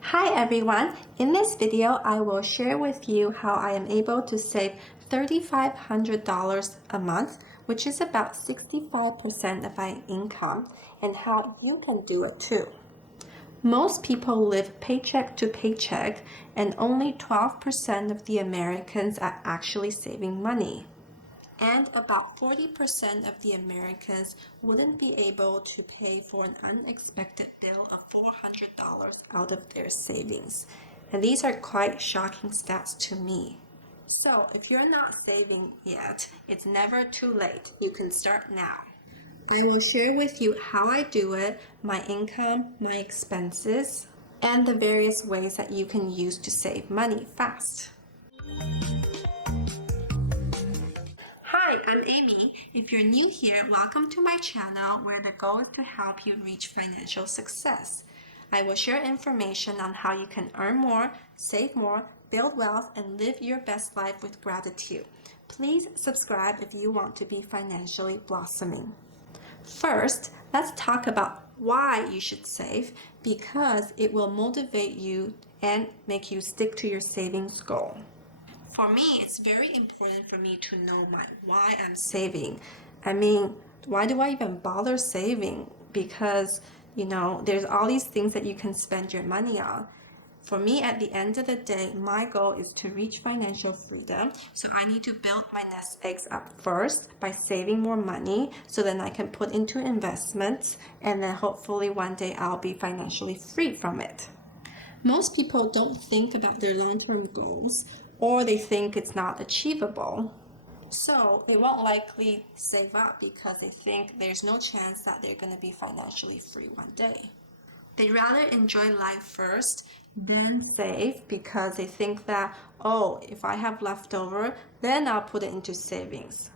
Hi everyone! In this video, I will share with you how I am able to save $3,500 a month, which is about 65% of my income, and how you can do it too. Most people live paycheck to paycheck, and only 12% of the Americans are actually saving money. And about 40% of the Americans wouldn't be able to pay for an unexpected bill of $400 out of their savings. And these are quite shocking stats to me. So if you're not saving yet, it's never too late. You can start now. I will share with you how I do it, my income, my expenses, and the various ways that you can use to save money fast. Hi, I'm Amy. If you're new here, welcome to my channel where the goal is to help you reach financial success. I will share information on how you can earn more, save more, build wealth, and live your best life with gratitude. Please subscribe if you want to be financially blossoming. First, let's talk about why you should save, because it will motivate you and make you stick to your savings goal. For me, it's very important for me to know why I'm saving. I mean, why do I even bother saving? Because, there's all these things that you can spend your money on. For me, at the end of the day, my goal is to reach financial freedom. So I need to build my nest eggs up first by saving more money so then I can put into investments, and then hopefully one day I'll be financially free from it. Most people don't think about their long-term goals, or they think it's not achievable. So they won't likely save up because they think there's no chance that they're going to be financially free one day. They rather enjoy life first, then save, because they think that, oh, if I have leftover, then I'll put it into savings.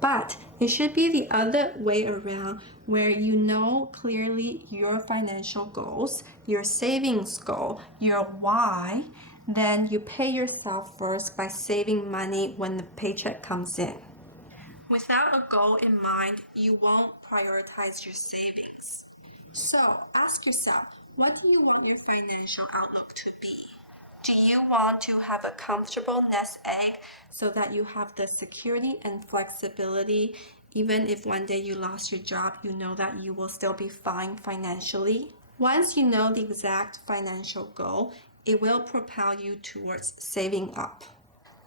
But it should be the other way around, where you know clearly your financial goals, your savings goal, your why. Then you pay yourself first by saving money when the paycheck comes in. Without a goal in mind, you won't prioritize your savings. So ask yourself, what do you want your financial outlook to be? Do you want to have a comfortable nest egg so that you have the security and flexibility? Even if one day you lost your job, you know that you will still be fine financially. Once you know the exact financial goal, it will propel you towards saving up.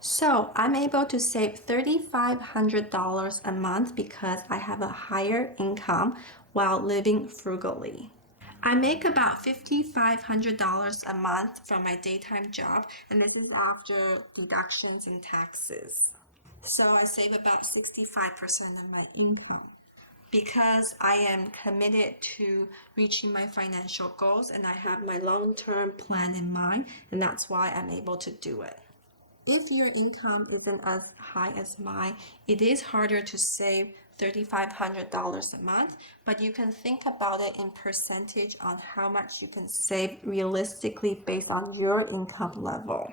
So I'm able to save $3,500 a month because I have a higher income while living frugally. I make about $5,500 a month from my daytime job, and this is after deductions and taxes. So I save about 65% of my income. Because I am committed to reaching my financial goals and I have my long-term plan in mind, and that's why I'm able to do it. If your income isn't as high as mine, it is harder to save $3,500 a month, but you can think about it in percentage on how much you can save realistically based on your income level.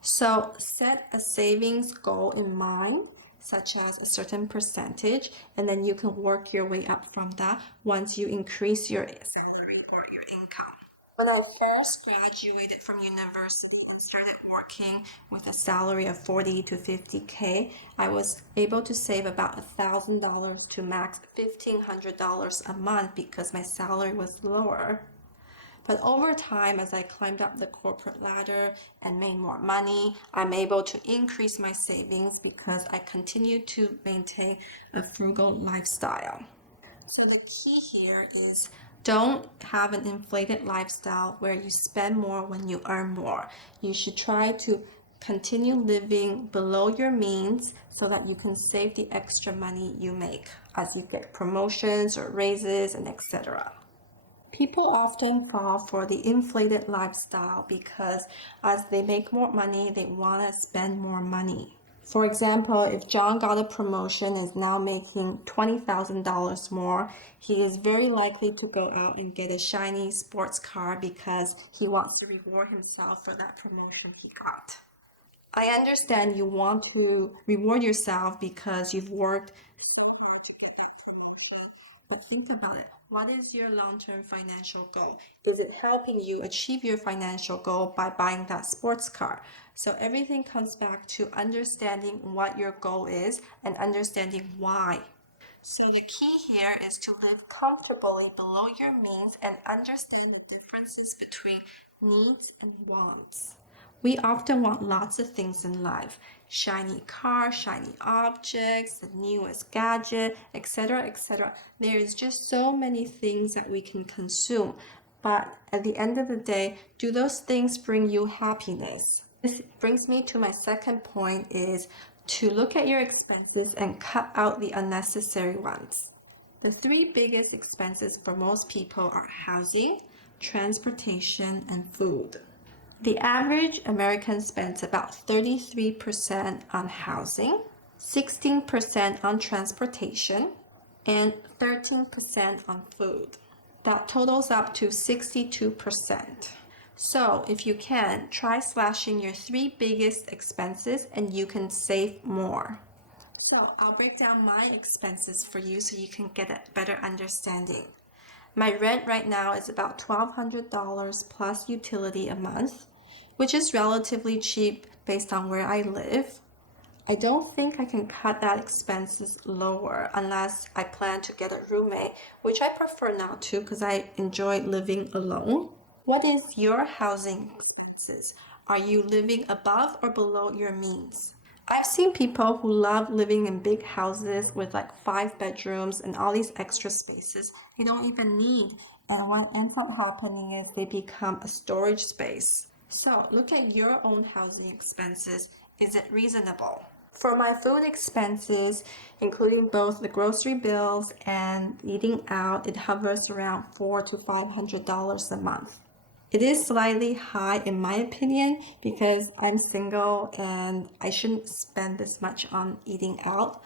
So set a savings goal in mind, such as a certain percentage, and then you can work your way up from that once you increase your salary or your income. When I first graduated from university and started working with a salary of 40 to 50K, I was able to save about $1,000 to max $1,500 a month because my salary was lower. But over time, as I climbed up the corporate ladder and made more money, I'm able to increase my savings because I continue to maintain a frugal lifestyle. So the key here is don't have an inflated lifestyle where you spend more when you earn more. You should try to continue living below your means so that you can save the extra money you make as you get promotions or raises and etc. People often fall for the inflated lifestyle because as they make more money, they want to spend more money. For example, if John got a promotion and is now making $20,000 more, he is very likely to go out and get a shiny sports car because he wants to reward himself for that promotion he got. I understand you want to reward yourself because you've worked so hard to get that promotion, but think about it. What is your long-term financial goal? Is it helping you achieve your financial goal by buying that sports car? So everything comes back to understanding what your goal is and understanding why. So the key here is to live comfortably below your means and understand the differences between needs and wants. We often want lots of things in life: shiny car, shiny objects, the newest gadget, etc., etc. There is just so many things that we can consume. But at the end of the day, do those things bring you happiness? This brings me to my second point is to look at your expenses and cut out the unnecessary ones. The three biggest expenses for most people are housing, transportation, and food. The average American spends about 33% on housing, 16% on transportation, and 13% on food. That totals up to 62%. So if you can, try slashing your three biggest expenses and you can save more. So I'll break down my expenses for you so you can get a better understanding. My rent right now is about $1,200 plus utility a month, which is relatively cheap based on where I live. I don't think I can cut that expenses lower unless I plan to get a roommate, which I prefer not to because I enjoy living alone. What is your housing expenses? Are you living above or below your means? I've seen people who love living in big houses with like 5 bedrooms and all these extra spaces they don't even need. And what ends up happening is they become a storage space. So look at your own housing expenses. Is it reasonable? For my food expenses, including both the grocery bills and eating out, it hovers around $400 to $500 a month. It is slightly high in my opinion because I'm single and I shouldn't spend this much on eating out.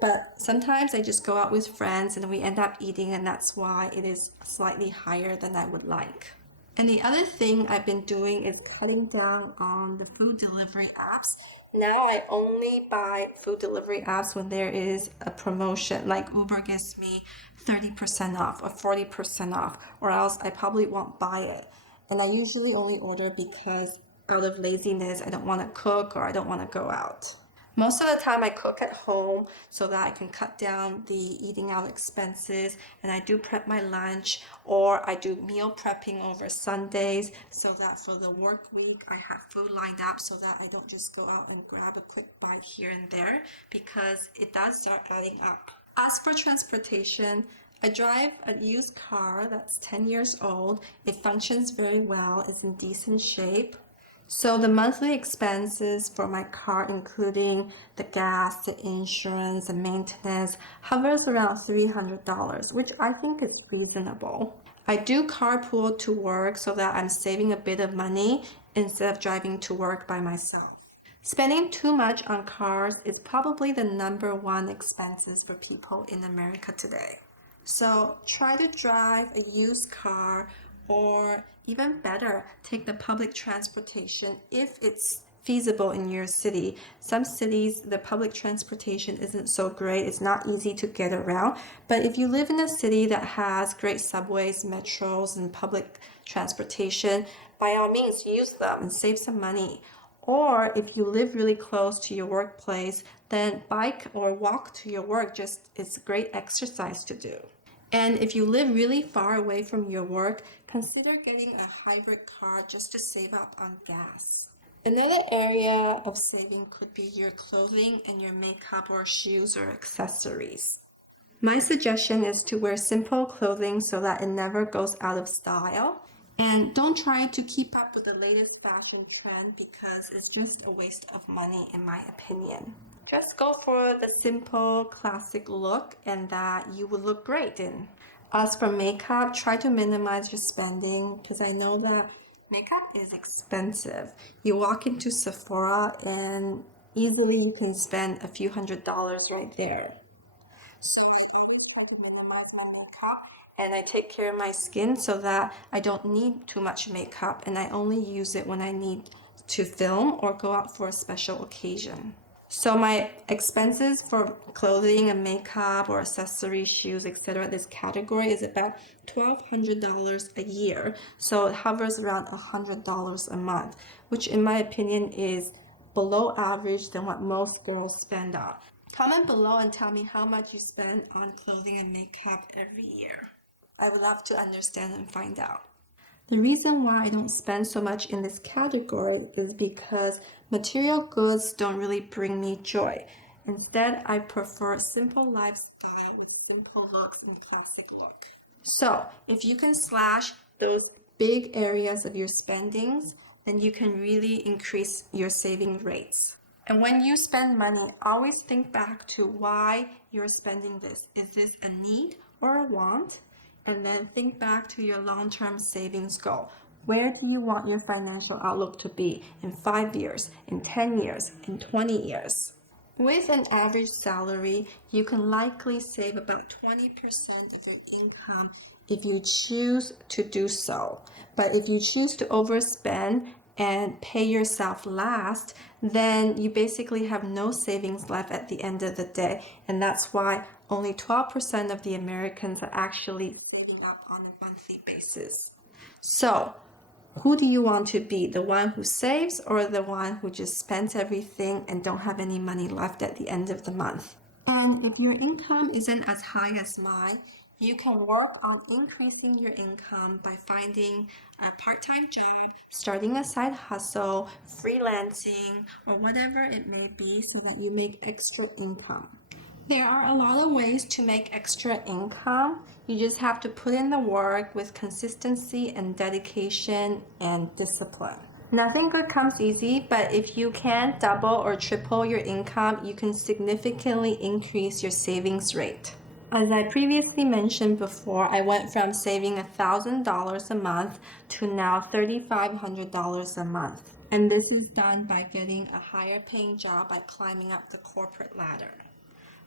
But sometimes I just go out with friends and we end up eating, and that's why it is slightly higher than I would like. And the other thing I've been doing is cutting down on the food delivery apps. Now I only buy food delivery apps when there is a promotion, like Uber gives me 30% off or 40% off, or else I probably won't buy it. And I usually only order because out of laziness, I don't want to cook or I don't want to go out. Most of the time I cook at home so that I can cut down the eating out expenses, and I do prep my lunch or I do meal prepping over Sundays so that for the work week I have food lined up so that I don't just go out and grab a quick bite here and there because it does start adding up. As for transportation, I drive a used car that's 10 years old. It functions very well, it's in decent shape. So the monthly expenses for my car, including the gas, the insurance, the maintenance, hovers around $300, which I think is reasonable. I do carpool to work so that I'm saving a bit of money instead of driving to work by myself. Spending too much on cars is probably the number one expenses for people in America today. So try to drive a used car, or even better, take the public transportation if it's feasible in your city. Some cities, the public transportation isn't so great. It's not easy to get around. But if you live in a city that has great subways, metros, and public transportation, by all means use them and save some money. Or if you live really close to your workplace, then bike or walk to your work just is a great exercise to do. And if you live really far away from your work, consider getting a hybrid car just to save up on gas. Another area of saving could be your clothing and your makeup or shoes or accessories. My suggestion is to wear simple clothing so that it never goes out of style. And don't try to keep up with the latest fashion trend because it's just a waste of money in my opinion. Just go for the simple classic look and that you will look great in. As for makeup, try to minimize your spending because I know that makeup is expensive. You walk into Sephora and easily you can spend a few $100s right there. So I always try to minimize my makeup and I take care of my skin so that I don't need too much makeup and I only use it when I need to film or go out for a special occasion. So my expenses for clothing and makeup or accessories, shoes, etc. This category is about $1,200 a year. So it hovers around $100 a month, which in my opinion is below average than what most girls spend on. Comment below and tell me how much you spend on clothing and makeup every year. I would love to understand and find out. The reason why I don't spend so much in this category is because material goods don't really bring me joy. Instead, I prefer simple lifestyle with simple looks and classic look. So, if you can slash those big areas of your spendings, then you can really increase your saving rates. And when you spend money, always think back to why you're spending this. Is this a need or a want? And then think back to your long-term savings goal. Where do you want your financial outlook to be in 5 years, in 10 years, in 20 years? With an average salary, you can likely save about 20% of your income if you choose to do so. But if you choose to overspend and pay yourself last, then you basically have no savings left at the end of the day. And that's why only 12% of the Americans are actually saving up on a monthly basis. So, who do you want to be? The one who saves or the one who just spends everything and don't have any money left at the end of the month? And if your income isn't as high as mine, you can work on increasing your income by finding a part-time job, starting a side hustle, freelancing, or whatever it may be so that you make extra income. There are a lot of ways to make extra income. You just have to put in the work with consistency and dedication and discipline. Nothing good comes easy, but if you can double or triple your income, you can significantly increase your savings rate. As I previously mentioned before, I went from saving $1,000 a month to now $3,500 a month. And this is done by getting a higher paying job by climbing up the corporate ladder.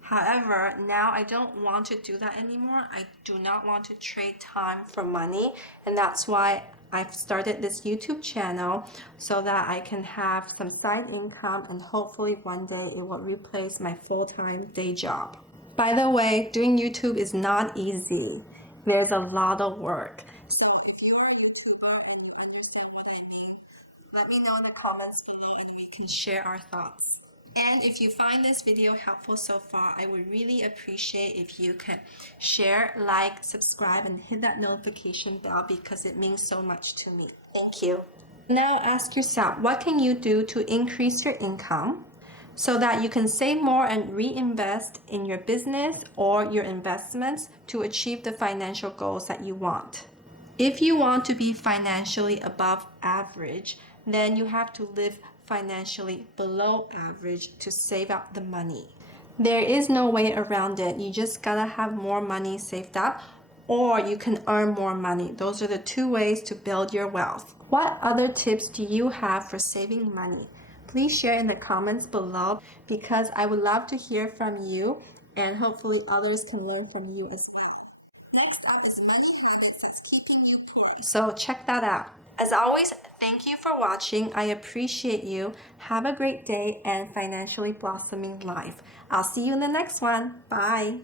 However, now I don't want to do that anymore. I do not want to trade time for money, and that's why I've started this YouTube channel so that I can have some side income and hopefully one day it will replace my full-time day job. By the way, doing YouTube is not easy. There's a lot of work. So if you are a YouTuber and you understand what I mean, let me know in the comments below and we can share our thoughts. And if you find this video helpful so far, I would really appreciate if you can share, like, subscribe, and hit that notification bell because it means so much to me. Thank you. Now ask yourself, what can you do to increase your income so that you can save more and reinvest in your business or your investments to achieve the financial goals that you want? If you want to be financially above average, then you have to live financially below average to save up the money. There is no way around it. You just gotta have more money saved up or you can earn more money. Those are the two ways to build your wealth. What other tips do you have for saving money? Please share in the comments below because I would love to hear from you and hopefully others can learn from you as well. Next up is money habits that's keeping you poor. So check that out. As always, thank you for watching. I appreciate you. Have a great day and financially blossoming life. I'll see you in the next one. Bye.